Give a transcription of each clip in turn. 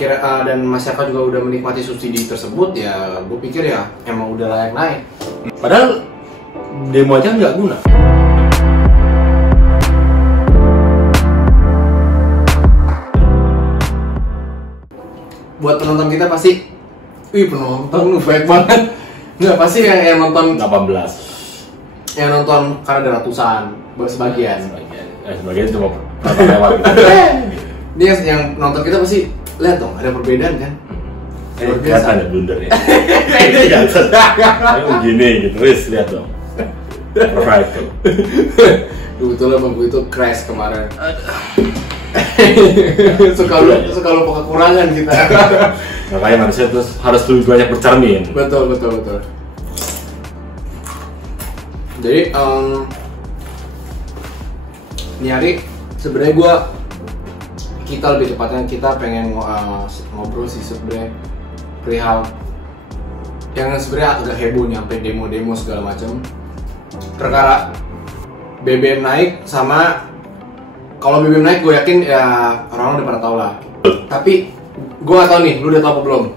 akhirnya dan masyarakat juga udah menikmati subsidi tersebut, ya gue pikir ya emang udah layak naik. Padahal demo aja nggak guna. Buat penonton kita pasti, penonton baik banget. Nggak, pasti yang nonton 18. yang nonton karena ada ratusan, sebagian. Sebagian cuma nonton lewat gitu. Dia yang nonton kita pasti lihat dong, ada perbedaan kan? Luar biasa. Kelihatan ya blundernya. Gini gitu, wis lihat dong. Right tuh. Kebetulan bangku itu crash kemarin. suka lupa kekurangan kita. Makanya manusia terus harus lebih banyak bercermin. Betul. Jadi ini hari sebenarnya kita lebih tepatnya kita pengen ngobrol sih sebenarnya perihal yang sebenarnya agak heboh nih, sampai demo-demo segala macam. Perkara BBM naik, sama kalau BBM naik gue yakin ya orang udah pada tahu lah. Tapi gue gak tau nih, lu udah tau apa belum?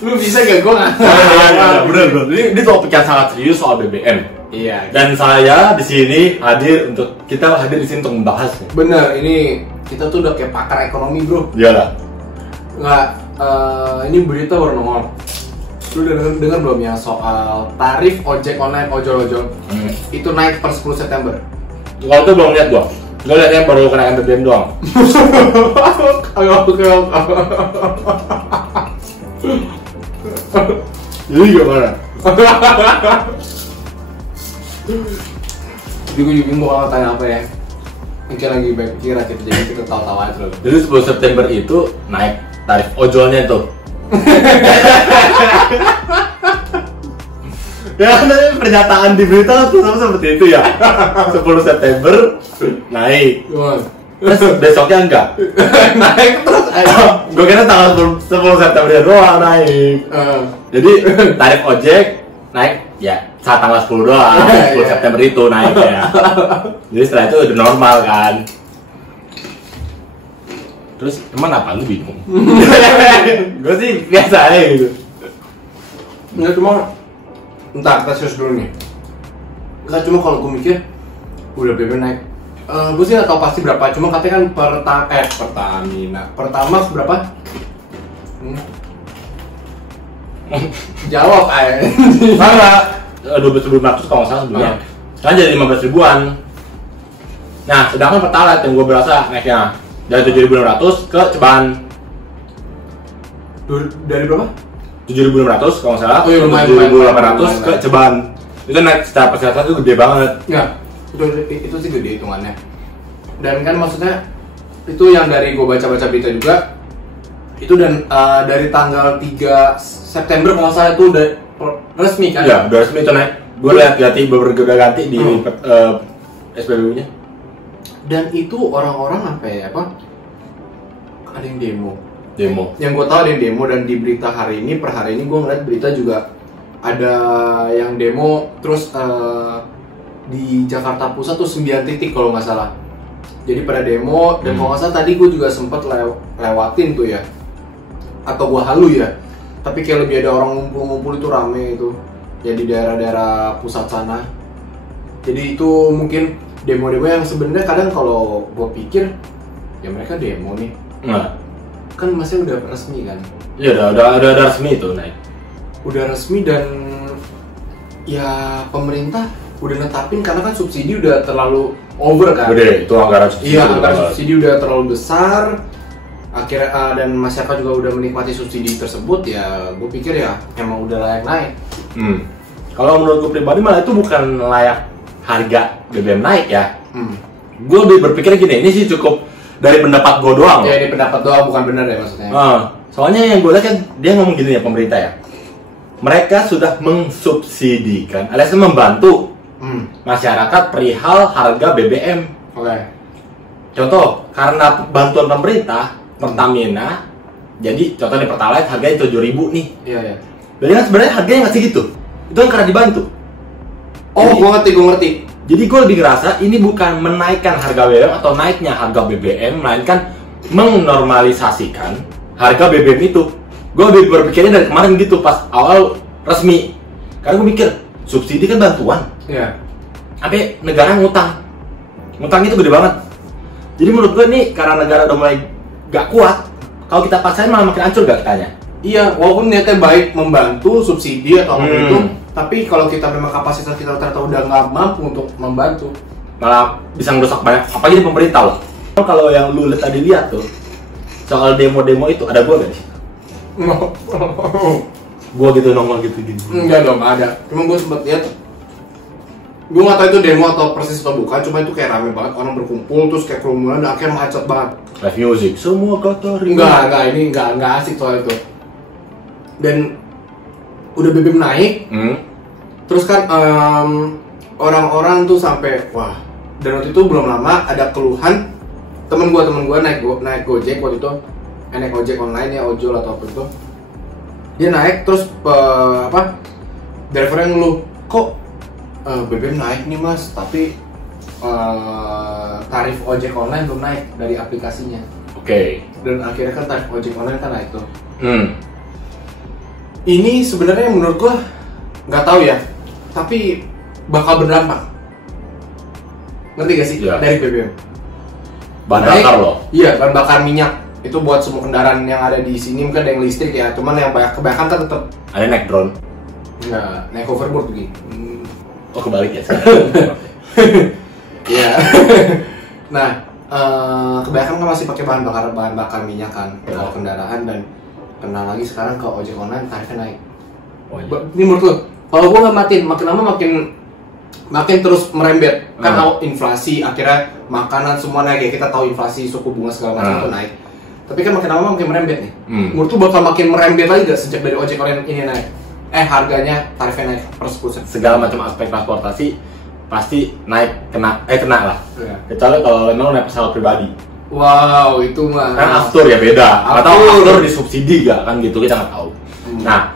Lu bisa gak? Gue gak tahu. Bener. Ini topik yang sangat serius soal BBM. Iya. Dan saya di sini hadir di sini untuk membahasnya. Bener, ini kita tuh udah kayak pakar ekonomi bro. Iyalah. Nggak, ini berita baru nongol. Lu udah denger belum ya soal tarif ojek online ojol-ojol? Itu naik per 10 September. Kalau itu belum lihat gua. Gua lihatnya baru kenaikan BBM doang. Jadi gimana? Jadi gue juga bingung kalau tanya apa ya. Mungkin lagi baik pikiran kita, jadi kita tahu-tahu aja loh. Jadi 10 September itu naik tarif ojolnya tuh. Ya kan pernyataan di berita tuh sama seperti itu ya. 10 September naik. Terus besoknya enggak. Naik terus aja. Gue kira tanggal 10 September doang naik. Jadi tarif ojek naik ya saat tanggal 10 doang. 10 September itu naik ya. Jadi setelah itu udah normal kan. Terus emang apa lu bingung? Gue sih biasa aja gitu. Nggak, cuma entar kita serius dulu nih. Nggak, cuma kalau gue mikir udah BBM naik, gue sih nggak tahu pasti berapa. Cuma katanya kan Pertamina Pertamax berapa? Jawab aja. Mana? 12.500 kalau nggak salah sebelumnya. Sekarang jadi 15 ribuan. Nah, sedangkan Pertalite yang gue berasa naiknya dari 7.600 ke ceban. Dari berapa? 7.600 kalau nggak salah. Oh iya, lumayan, 7.800 ke ceban. Itu naik secara persentase itu gede banget. Ya, itu sih gede hitungannya. Dan kan maksudnya itu yang dari gue baca-baca berita juga. Itu dan dari tanggal 3 September kalau nggak salah itu udah resmi kan? Ya, udah resmi itu naik. Gue lihat ganti di SPBU-nya. Dan itu orang-orang sampai apa? Ada yang demo. Yang gue tahu ada yang demo, dan di berita hari ini per hari ini gue ngeliat berita juga ada yang demo. Terus di Jakarta Pusat tuh 9 titik kalau nggak salah. Jadi pada demo, dan kalau nggak salah tadi gue juga sempet lewatin tuh ya. Atau gue halu ya. Tapi kayak lebih ada orang ngumpul-ngumpul itu rame itu. Ya di daerah-daerah pusat sana. Jadi itu mungkin demo-demo yang sebenarnya kadang kalau gue pikir ya mereka demo nih. Nah, Kan masih udah resmi kan? iya udah resmi itu naik. Udah resmi, dan ya pemerintah udah netapin karena kan subsidi udah terlalu over kan? Gede, itu anggaran subsidi. Iya, anggaran subsidi udah terlalu besar. Akhirnya dan masyarakat juga udah menikmati subsidi tersebut, ya gue pikir ya emang udah layak naik. Kalau menurut gue pribadi malah itu bukan layak harga BBM naik ya. Gue lebih berpikir gini, ini sih cukup dari pendapat gue doang. Ya ini pendapat doang, bukan benar ya maksudnya. Soalnya yang gue lihat kan dia ngomong gini ya, pemerintah ya. Mereka sudah mengsubsidikan alias membantu masyarakat perihal harga BBM. Oke. Contoh, karena bantuan pemerintah, Pertamina, jadi contohnya Pertalite harganya 7.000 nih. Iya. Jadi kan sebenarnya harganya nggak segitu. Itu kan karena dibantu. Oh, gue ngerti. Jadi gue lebih ngerasa ini bukan menaikkan harga BBM atau naiknya harga BBM, melainkan menormalisasikan harga BBM itu. Gue lebih berpikirnya dari kemarin gitu pas awal resmi. Karena gue mikir subsidi kan bantuan. Iya. Tapi negara ngutang. Ngutangnya itu gede banget. Jadi menurut gue nih karena negara udah mulai gak kuat, kalau kita paksain malah makin hancur gak kitanya. Iya, walaupun niatnya baik membantu subsidi atau apapun itu, tapi kalau kita memang kapasitas kita ternyata udah nggak mampu untuk membantu, malah bisa ngerusak banyak. Apalagi di pemerintah loh. Kalau yang lu tadi lihat tuh soal demo-demo itu ada gua gak sih? Gua gitu nongol gitu gini. Enggak dong, ada. Cuma gua sempet lihat. Gua nggak tahu itu demo atau persis atau bukan, cuma itu kayak rame banget orang berkumpul terus kayak kerumunan dan akhirnya macet banget. Live music, semua kotor. Enggak, ini enggak asik soal itu. Dan udah BBM naik, terus kan orang-orang tuh sampai wah. Dan waktu itu belum lama ada keluhan temen gua naik Gojek waktu itu, naik ojek online ya, ojol atau apa itu. Dia naik terus drivernya ngeluh, kok BBM naik nih mas, tapi tarif ojek online belum naik dari aplikasinya. Oke. Dan akhirnya kan tarif ojek online kan naik tuh. Ini sebenarnya menurut gua nggak tahu ya, tapi bakal berdampak. Ngerti gak sih? Ya. Dari BBM. Bahan bakar loh. Iya, bahan bakar minyak. Itu buat semua kendaraan yang ada di sini mungkin ada yang listrik ya, cuman yang kebanyakan kan tetap ada naik drone. Enggak, naik hoverboard begini. Oh kebalik ya. Iya. Nah, kebanyakan kan masih pakai bahan bakar minyak kan kalau kendaraan, dan kena lagi sekarang ke ojek online tarifnya naik. Oh, iya. Ini menurut lo, kalau gua nggak makin lama makin terus merembet kan, tahu inflasi akhirnya makanan semua naik ya, kita tahu inflasi suku bunga segala macam itu naik, tapi kan makin lama makin merembet nih. Menurut lo bakal makin merembet lagi gak sejak dari ojek online ini naik? Harganya tarifnya naik per 10%. Segala macam aspek transportasi pasti naik, kena lah. Ya. Kecuali kalau memang naik pesawat pribadi. Wow, itu mah Kan aftur ya beda. Atau aftur disubsidi gak kan gitu, kita nggak tahu. Nah,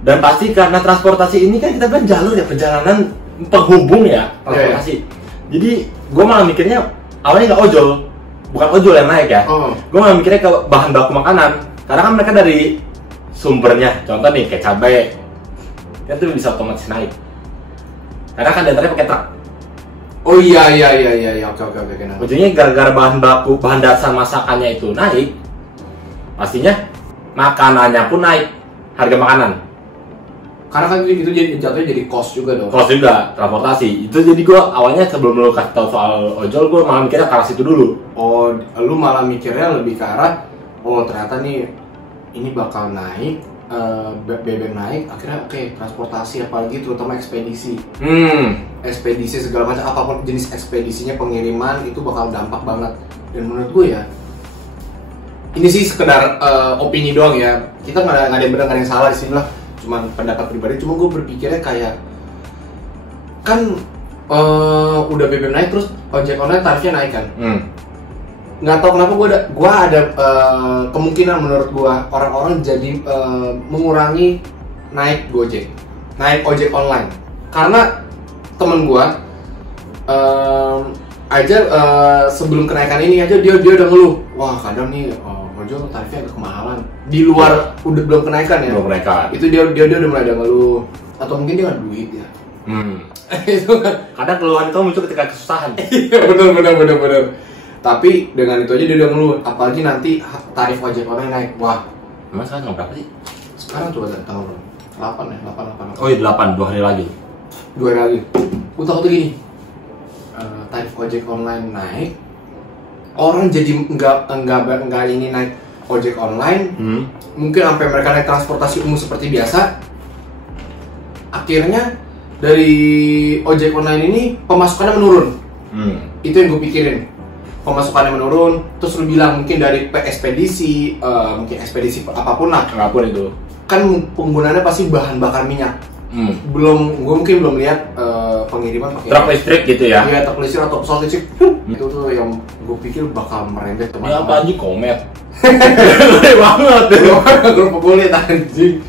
dan pasti karena transportasi ini kan kita bilang jalur ya, perjalanan penghubung ya transportasi. Jadi gue malah mikirnya awalnya nggak ojol, bukan ojol yang naik ya. Gue malah mikirnya ke bahan baku makanan, karena kan mereka dari sumbernya, contoh nih kayak cabai, kan itu bisa otomatis naik. Karena kan diantaranya pakai truk. Oh iya, oke. Ujungnya gara-gara bahan dasar masakannya itu naik, pastinya makanannya pun naik, harga makanan. Karena kan itu jatuhnya jadi cost juga dong. Cost juga, transportasi. Itu jadi gue awalnya sebelum lu kasih tahu soal ojol, gue malah mikirnya ke arah situ dulu. Oh, lu malah mikirnya lebih ke arah, oh ternyata nih ini bakal naik, BBM naik, akhirnya oke, transportasi apalagi terutama ekspedisi. Ekspedisi segala macam, apapun jenis ekspedisinya, pengiriman itu bakal dampak banget. Dan menurut gue ya, ini sih sekedar opini doang ya. Kita nggak ada yang benar, nggak ada yang salah di sini lah. Cuman pendapat pribadi. Cuma gue berpikirnya kayak kan udah BBM naik terus ojek online tarifnya naik kan. Nggak tahu kenapa gue ada kemungkinan menurut gue orang-orang jadi mengurangi naik ojek online, karena temen gue aja sebelum kenaikan ini aja dia udah ngeluh, wah kadang nih ojol tarifnya agak kemahalan di luar udah belum kenaikan ya. Belum kenaikan. Itu dia udah mulai ada ngeluh, atau mungkin dia nggak duit ya. Itu kadang keluhan itu muncul ketika kesusahan. bener. Tapi dengan itu aja dia udah ngeluh, apalagi nanti tarif ojek online naik. Wah, emang sekarang berapa sih? Sekarang coba tanggal 8 ya, 8. Oh iya 8, 2 hari lagi. 2 hari lagi. Gue takut gini, tarif ojek online naik, orang jadi enggak ini naik ojek online, mungkin sampai mereka naik transportasi umum seperti biasa. Akhirnya dari ojek online ini pemasukannya menurun. Itu yang gue pikirin. Pemasukannya menurun, terus lu bilang mungkin dari ekspedisi, mungkin ekspedisi apapun itu kan penggunaannya pasti bahan bakar minyak. Gue mungkin belum lihat pengiriman pakai truk listrik gitu ya. Iya, truk listrik atau pesawat listrik. Itu tuh yang gue pikir bakal merembet teman-teman. Ya apa aja komet. Gede banget. Grup kulit anjing.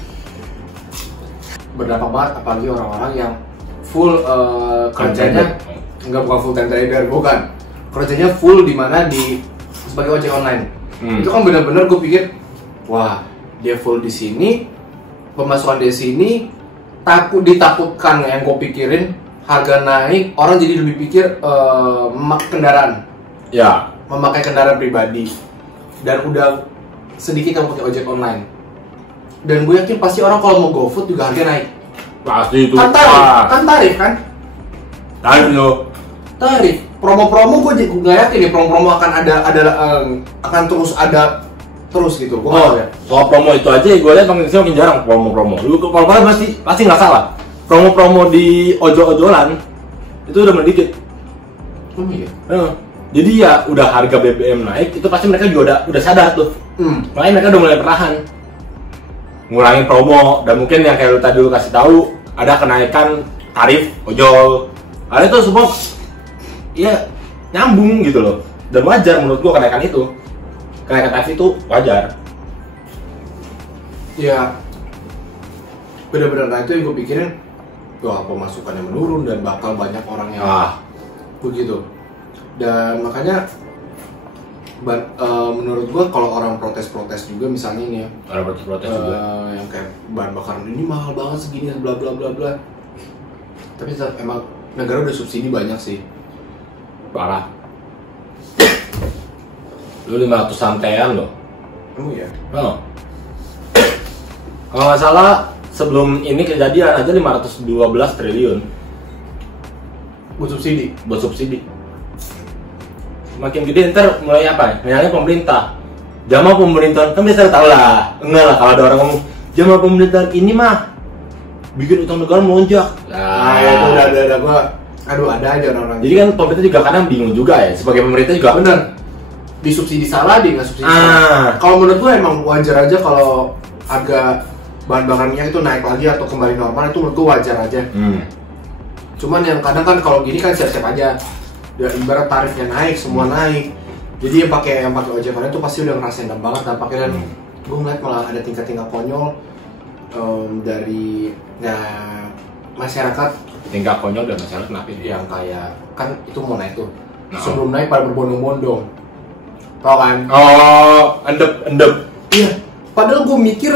Berdampak banget apalagi orang-orang yang full kerjanya bukan full time trader, bukan. Kerjanya full di mana di sebagai ojek online. Itu kan benar-benar gue pikir, wah dia full di sini, pemasukan di sini, ditakutkan yang gue pikirin harga naik, orang jadi lebih pikir memakai kendaraan. Ya. Memakai kendaraan pribadi dan udah sedikit yang pakai ojek online. Dan gue yakin pasti orang kalau mau GoFood juga harga naik. Pasti itu. Kan tarif kan? Tarif lo. Tarif. Promo-promo gue nggak yakin nih promo-promo akan terus ada terus gitu. Gue nggak tahu ya. Soal promo itu aja gue lihat makin jarang promo-promo. Lu kalau pasti nggak salah. Promo-promo di ojol-ojolan itu udah sedikit. Iya. Jadi ya udah harga BBM naik itu pasti mereka juga udah sadar tuh. Makanya mereka udah mulai perlahan ngurangin promo, dan mungkin yang kayak lu tadi lu kasih tahu ada kenaikan tarif ojol. Ada itu semua ya nyambung gitu loh, dan wajar menurut gua kenaikan tarif itu wajar. Ya benar-benar, nah itu yang gue pikirin, wah pemasukannya menurun dan bakal banyak orang yang begitu. Dan makanya menurut gua kalau orang protes-protes juga misalnya ini ya, orang protes juga yang kayak bahan bakar ini mahal banget segini bla bla bla bla, tapi emang negara udah subsidi banyak sih, parah. Lu 500 santaian loh. Ya? Kalau nggak salah sebelum ini kejadian aja 512 triliun buat subsidi. Makin gede ntar mulai apa? Misalnya pemerintah, jamaah pemerintahan kan biasa tau lah. Enggak lah kalau ada orang ngomong jamaah pemerintahan ini mah bikin utang negara melonjak. Nah itu udah gua, ada aja orang-orang. Jadi kan pemerintah juga kadang bingung juga ya. Sebagai pemerintah juga bener. Disubsidi salah, nggak subsidi salah. Kalau menurut gua emang wajar aja kalau harga bahan bakar minyak itu naik lagi atau kembali normal, itu menurut gua wajar aja. Cuman yang kadang kan kalau gini kan siap-siap aja. Ya, ibarat tarifnya naik, semua naik. Jadi yang pakai ojek online itu pasti udah ngerasain banget dampaknya. Dan gue ngeliat malah ada tingkat-tingkat konyol dari ya masyarakat. Tingkat konyol dan masyarakat kenapa ini? Yang kayak kan itu mau naik tuh. Sebelum naik pada berbondong-bondong. Tau kan? Oh, endep. Iya. Padahal gue mikir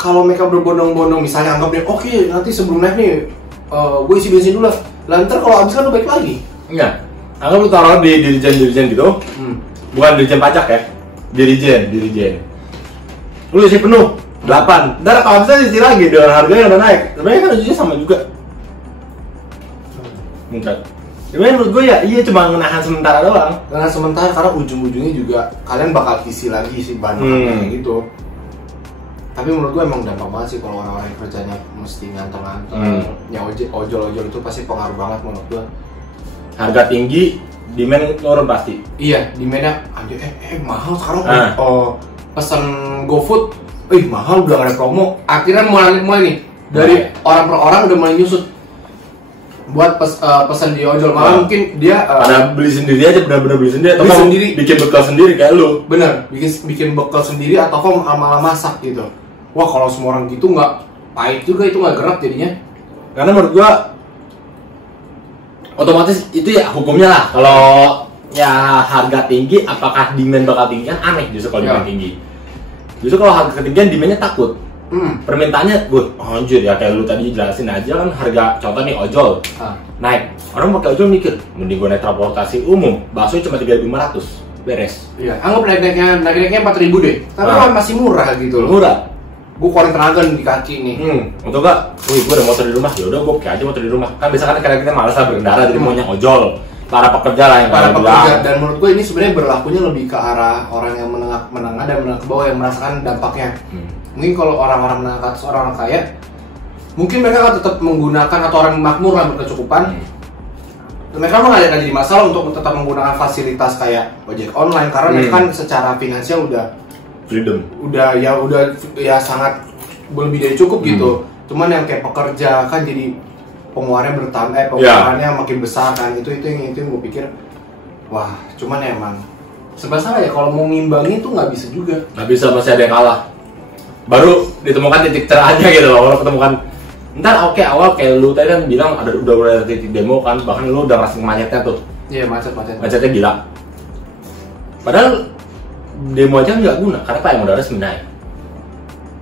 kalau mereka berbondong-bondong, misalnya anggapnya oke, nanti sebelum naik nih gue isi bensin dulu lah. Lantar kalau habis kan lu balik lagi. Enggak, anggap lu taruh di dirijen gitu, bukan dirijen pajak ya, dirijen. Lu isi penuh, 8, ntar kalau bisa isi lagi dengan harganya udah naik. Sebenarnya kan ujungnya sama juga. Enggak. Sebenarnya menurut gue ya, iya cuma menahan sementara doang. Menahan sementara karena ujung-ujungnya juga kalian bakal isi lagi si bahan bakarnya gitu. Tapi menurut gue emang dampak banget sih kalau orang-orang yang kerjanya mesti nganter-nganter. Ya ojol-ojol itu pasti pengaruh banget menurut gue. Harga tinggi, demand turun pasti. Iya, demandnya anjir mahal sekarang. Pesan GoFood, mahal udah gak ada promo. Akhirnya mulai nih dari orang per orang udah mulai nyusut buat pesan di ojol. Malah mungkin dia pada beli sendiri aja, benar-benar beli sendiri. Atau sendiri, bikin bekal sendiri kayak lu. Bener, bikin bekal sendiri atau malah masak gitu. Wah kalau semua orang gitu nggak pahit juga, itu nggak gerak jadinya. Karena menurut gua otomatis itu ya hukumnya lah. Kalau ya harga tinggi, apakah demand bakal tinggi? Kan aneh justru kalau demand tinggi. Justru kalau harga ketinggian, demandnya takut. Permintaannya, anjir ya kayak lu tadi jelasin aja kan, harga contoh nih ojol naik. Orang pakai ojol mikir, mending gua naik transportasi umum, bakso cuma 3.500, beres. Iya, anggap naiknya 4.000 deh. Tapi masih murah gitu loh. Murah. Gue keluarin tenaga di kaki nih. Untuk gak, gue ada motor di rumah, yaudah gue pakai aja motor di rumah. Kan biasanya kadang kita malas lah berkendara, jadi maunya ojol. Para pekerja lah yang pekerja. Dan menurut gue ini sebenarnya berlakunya lebih ke arah orang yang menengah dan menengah ke bawah yang merasakan dampaknya. Mungkin kalau orang-orang menengah ke atas, orang kaya, mungkin mereka akan tetap menggunakan, atau orang makmur lah berkecukupan. Mereka mah nggak jadi masalah untuk tetap menggunakan fasilitas kayak ojek online karena mereka kan secara finansial udah freedom, udah sangat lebih dari cukup gitu. Cuman yang kayak pekerja kan jadi pengeluarannya pengeluarannya makin besar kan. Itu yang gue pikir, wah cuman emang serba salah ya kalau mau ngimbangi itu nggak bisa juga. Nggak bisa, masih ada yang kalah. Baru ditemukan titik cerahnya gitu loh, kalau ketemukan Ntar oke, awal kayak lu tadi kan bilang udah titik demo kan, bahkan lu udah ngerasain macetnya tuh. Iya, macet. Macetnya gila. Padahal demo aja nggak guna, karena Pak yang udah resmi naik.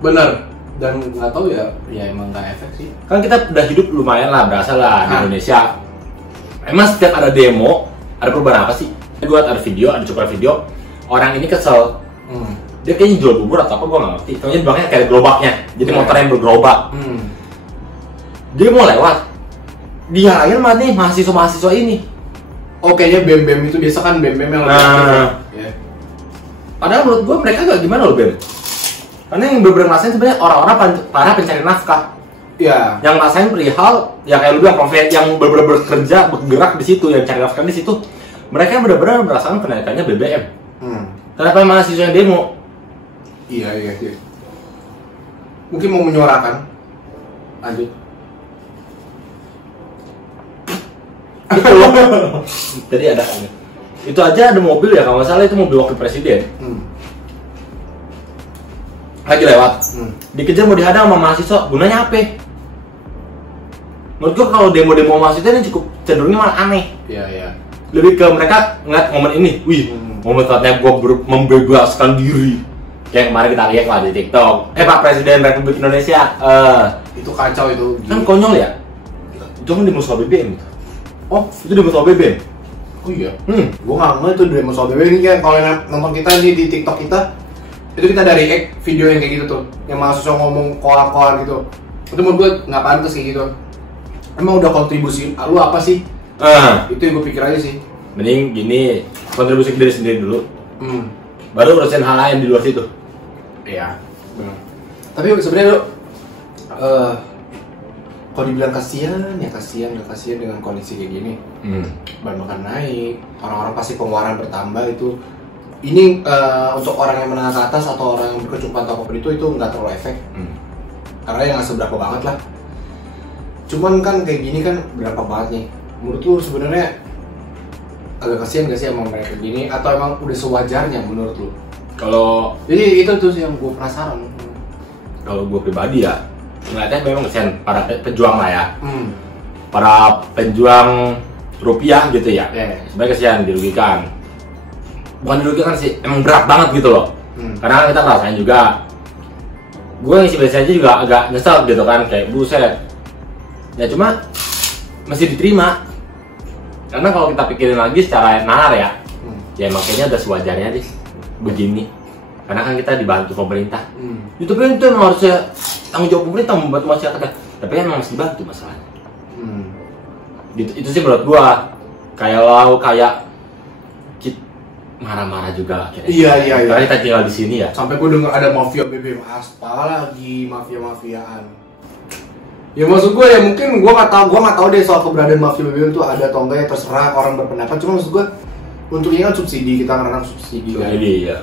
Bener. Dan nggak tahu ya emang nggak efek sih. Kan kita udah hidup lumayan lah, berasa lah di Indonesia. Emang setiap ada demo, ada perubahan apa sih? Gue ada video, ada cuplikan video. Orang ini kesel. Dia kayaknya jual bubur atau apa, gue nggak ngerti. Kayaknya bangnya kayak gerobaknya, jadi motornya yang bergerobak. Dia mau lewat, diarahin sama nih mahasiswa ini. Oh, kayaknya BEM itu biasa kan BEM yang ya. Padahal menurut gue mereka gak gimana loh BEM. Karena yang bener-bener ngerasain sebenarnya orang-orang para pencari nafkah. Iya. Yang ngerasain perihal, ya kayak lu bilang profesi yang bener-bener bekerja, bergerak di situ, yang cari nafkah di situ. Mereka bener-bener merasakan kenaikannya BBM. Kenapa mahasiswa yang demo? Iya. Mungkin mau menyuarakan. Lanjut. Jadi ada itu aja, ada mobil ya kalau nggak salah, itu mobil wakil presiden lagi lewat, dikejar mau dihadang sama mahasiswa, gunanya apa? Menurut gua kalau demo-demo mahasiswa ini cukup cenderungnya malah aneh. Iya. Lebih ke mereka ngeliat momen ini, momen saatnya gua membebaskan diri. Kayak kemarin kita lihat lah di TikTok, Pak Presiden Republik Indonesia, itu kacau itu. Kan konyol ya, itu kan demo soal BBM gitu. Oh, itu demo soal BBM. Oh iya. Gua nggak ngeh itu demo soal BBM. Ini kayak kalau nonton kita di TikTok kita, itu kita dari video yang kayak gitu tuh, yang mahasiswa ngomong koal-koal gitu. Itu menurut gue nggak pantas kayak gitu. Emang udah kontribusi lu apa sih? Itu yang gue pikir aja sih. Mending gini, kontribusi ke diri sendiri dulu. Baru urusin hal lain di luar situ. Iya. Tapi sebenarnya lu kalau dibilang kasihan dengan kondisi kayak gini. Bahan bakar naik, orang-orang pasti pengeluaran bertambah itu. Ini untuk orang yang menengah ke atas atau orang yang berkecukupan atau apapun itu nggak terlalu efek. Karena yang nggak seberapa banget lah. Cuman kan kayak gini kan berapa banget nih. Menurut lu sebenarnya agak kasihan gak sih sama mereka gini, atau emang udah sewajarnya menurut lu? Kalau jadi itu tuh yang gue penasaran. Kalau gue pribadi ya, ngeliatnya memang kasihan para pejuang lah ya. Para pejuang rupiah gitu ya. Sebenarnya kasihan, dirugikan. Bukan dirugikan sih, emang berat banget gitu loh. Karena kita ngerasain juga. Gue yang biasa aja juga agak nyesel gitu kan, kayak buset. Ya cuma masih diterima. Karena kalau kita pikirin lagi secara nalar ya, ya makanya udah sewajarnya sih begini. Karena kan kita dibantu pemerintah. Itu kan itu emang harusnya tanggung jawab pemerintah membantu masyarakat. Tapi kan emang masih dibantu masalahnya. Itu sih menurut gua. Kayak marah-marah juga akhirnya. Iya. Karena kita tinggal di sini ya. Sampai gua denger ada mafia BBM, lagi mafia-mafiaan. Ya maksud gue ya mungkin gue nggak tahu deh soal keberadaan mafia BBM itu ada atau enggak ya, terserah orang berpendapat. Cuma maksud gue untuk ini kan subsidi, kita ngerana subsidi kan. Iya.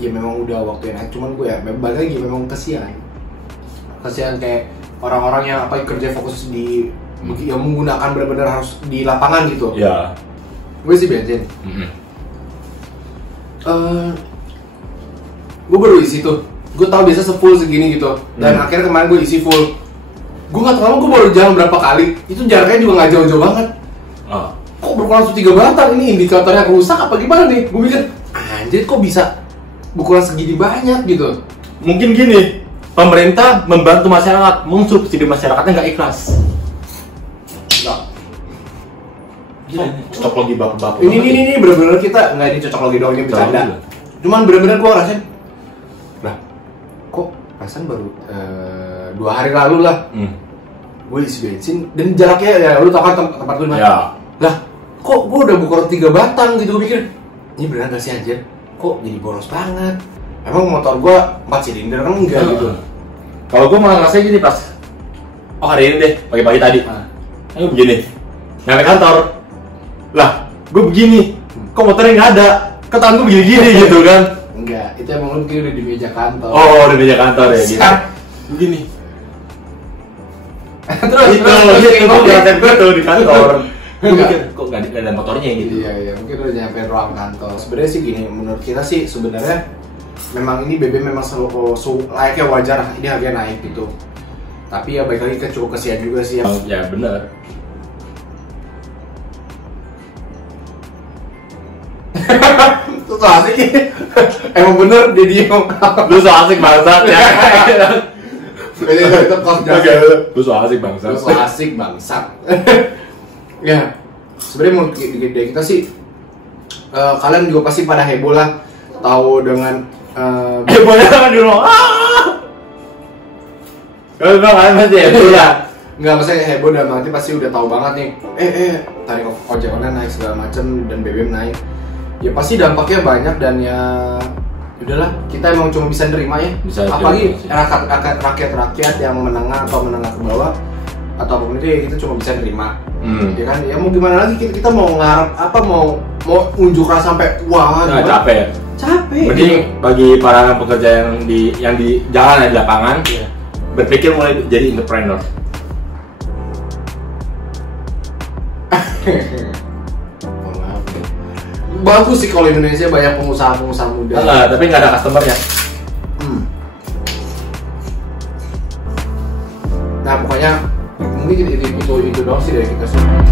Ya memang udah waktu yang naik, cuman gue ya balik lagi memang kasihan kayak orang-orang yang kerja fokus di yang menggunakan benar-benar harus di lapangan gitu. Iya. Gue sih bensin. Gue baru isi tuh. Gue tahu biasa full segini gitu. Dan akhirnya kemarin gue isi full. Gue gak terlalu, gue baru jalan berapa kali. Itu jaraknya juga gak jauh-jauh banget. Kok berkurang 3 batang, ini indikatornya rusak apa gimana nih? Gue mikir, anjir kok bisa berkurang segini banyak gitu. Mungkin gini, pemerintah membantu masyarakat, mensubsidi masyarakatnya gak ikhlas. Enggak. Cocok lagi bapak-bapak. Ini bener-bener kita, nggak ini cocok lagi dong, ini bercanda. Cuman bener-bener gue ngerasain, lah kok perasaan baru 2 hari lalu lah, gue isi bensin dan jaraknya ya lu tau kan tempat lu ya. Lah kok gue udah buka 3 batang gitu, gue pikir ini beneran gak sih anjir, kok jadi boros banget. Emang motor gue 4 silinder kan enggak gitu. Kalau gue malah ngerasain gini pas hari ini deh, pagi-pagi tadi ayo begini nyampe kantor, lah gue begini kok motornya nggak ada, ke tangan gue begini-gini gitu kan. Enggak, itu emang lu udah di meja kantor. Oh, di meja kantor ya gitu. Begini. Terus itu ngeliatin gue tuh di kantor. Gue mikir kok gak ada motornya gitu. Iya, mungkin udah nyampe ruang kantor. Sebenarnya sih gini, menurut kita sih sebenarnya memang ini BBM memang layaknya wajar ini harganya naik gitu. Tapi ya baik lagi ke cukup kesian juga sih ya. Ya bener. Itu so asik ya. Emang bener dia diem. Lu so asik bangsat ya. Itu kos jasa. Lu so asik bangsat. Lu so asik bangsat. Ya, sebenarnya menurut kita sih kalian juga pasti pada heboh lah tahu dengan hebohnya kan dulu. Kalau kalian masih heboh lah. Enggak, maksudnya heboh dalam arti pasti udah tahu banget nih. Tarik ojek online naik segala macam dan BBM naik. Ya pasti dampaknya banyak dan ya udahlah, kita emang cuma bisa nerima ya. Apalagi rakyat yang menengah atau menengah ke bawah atau apapun itu ya kita cuma bisa nerima. Ya kan, ya mau gimana lagi kita mau ngarep apa mau unjuk rasa sampai wah capek. Mending gitu. bagi para pekerja yang di jalan di lapangan berpikir mulai jadi entrepreneur. Bagus sih kalau Indonesia banyak pengusaha-pengusaha muda. Tapi nggak ada customernya. Nah pokoknya mungkin itu doang sih dari kita semua.